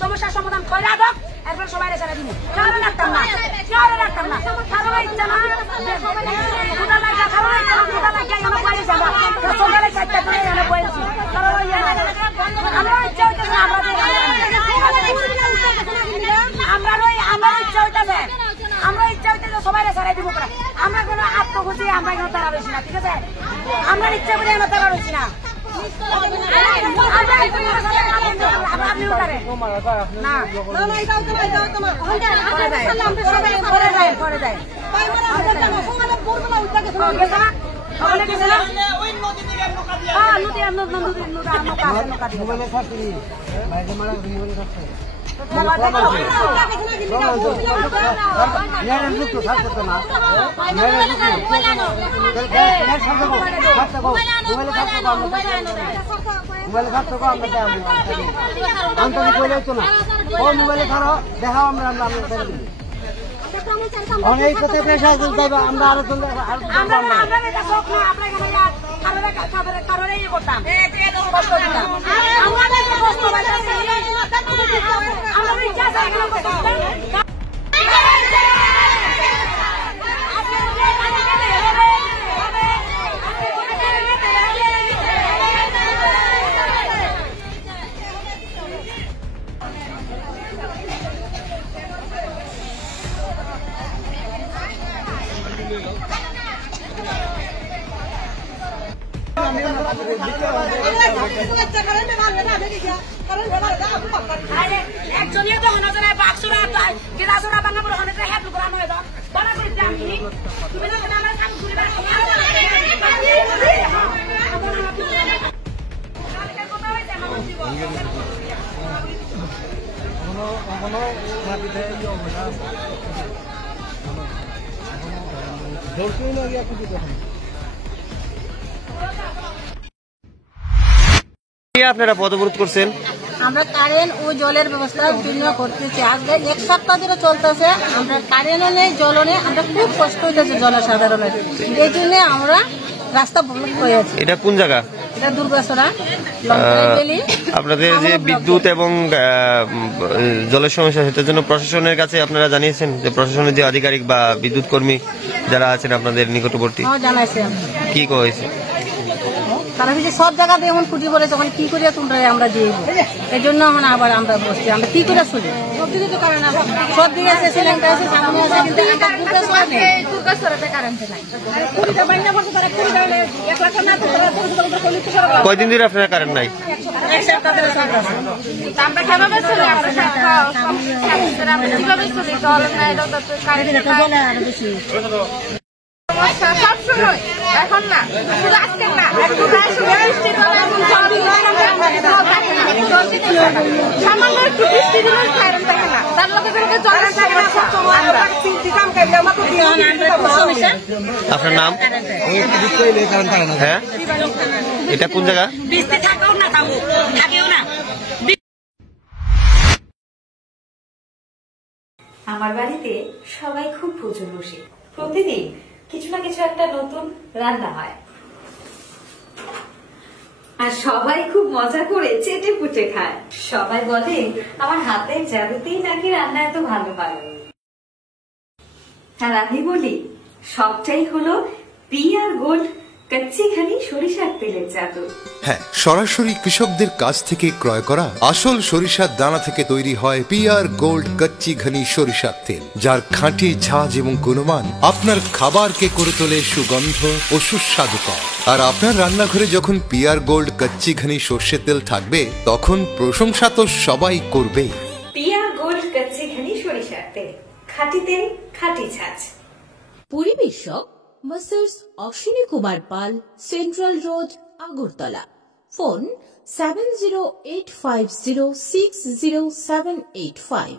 সমস্যার সমাধান করে আদক এরপর সবাই ছেড়ে দিব কারো রাখতাম না কারো ইচ্ছা না দুটা লাগা কারো ইচ্ছা না দুটা লাগা আমরা বাইরে যাব সকালে 4টা করে আমরা বলছি কারো আমরা ইচ্ছা হইছে না আমরা ইচ্ছা হইতাছে আমরা ইচ্ছা হইতাছে সবাই ছেড়ে দিব আমরা কোনো আত্মখুশি আমরা কোনো তারা রইছি না ঠিক আছে আমরা ইচ্ছা করে আমরা তারা রইছি না অনেক কথা পেশা চলতে আমরা আরো চলতে একজনের তো হনা জানায় বাক্সরা গিলাসরা বাংলা বড় হনে হেড করা নয় দাও বানা করে আমি তুমি না আমার কাম করে দাও কোনো মাটিতে অবস্থা ধরতেই না গিয়া কিছু দেখেন আপনারা পথ অবরোধ করছেন? আমরা কারেন্ট ও জলের ব্যবস্থা জন্য করতেছি আজকে 1 সপ্তাহ ধরে চলতেছে আমরা কারেন্টও নেই জলও নেই আমরা খুব কষ্ট হইতেছে জনসাধারণের এই জন্য আমরা রাস্তা বন্ধ করে আছি। এটা কোন জায়গা? এটা দুর্গাছড়া আপনাদের যে বিদ্যুৎ এবং জলের সমস্যা সেটার জন্য প্রশাসনের কাছে আপনারা জানিয়েছেন যে প্রশাসনের যে আধিকারিক বা বিদ্যুৎ কর্মী যারা আছেন আপনাদের নিকটবর্তী জানাইছেন কি কয়েছে তারা সব জায়গাতে এখন ফুটি পড়ে তখন কি করিয়া তোমরা আমরা দিয়ে এই জন্য এখন আবার আমরা বসছি আমরা কি করে চলি সব দিকে তো কারণ সব দিকে আছে শ্রীলঙ্কা আছে সামনে আছে কিন্তু দুর্গাছড়াতে কারেন্ট নাই কয়দিন ধরে আপনারা কারেন্ট নাই? সবসময় এখন না শুধু আজকে না সামান্য একটু বৃষ্টি দিলে কারেন্ট থাকে না তার লগে আপনার নাম? হ্যাঁ এটা কোন জায়গা? বৃষ্টি থাকেও না থাকেও না। আমার বাড়িতে সবাই খুব প্রচুর বসে প্রতিদিন কিছু না কিছু একটা নতুন রান্না হয় আর সবাই খুব মজা করে চেটে পুটে খায়। সবাই বলে আমার হাতের জাদুতেই নাকি রান্না এত ভালো হয়। আর আমি বলি সবটাই হলো পিআর গোল্ড কচ্চি ঘনি সরিষার তেলের জাদু। হ্যাঁ, সরাসরি কৃষকদের কাছ থেকে ক্রয় করা আসল সরিষার দানা থেকে তৈরি হয় পিআর গোল্ড কচ্চি ঘনি সরিষার তেল, যার খাঁটি ঝাঁজ এবং গুণমান আপনার খাবারকে করে তোলে সুগন্ধ ও সুস্বাদুকর। আর আপনার রান্নাঘরে যখন পিআর গোল্ড কচ্চি ঘনি সর্ষের তেল থাকবে তখন প্রশংসা তো সবাই করবে। পিআর গোল্ড কচ্চি ঘনি সরিষার তেল, খাঁটি তেল, খাঁটি ঝাঁজ। পরিবেশক Mrs Ashwini Kumar Pal, central road, Agartala. Phone 7085060785।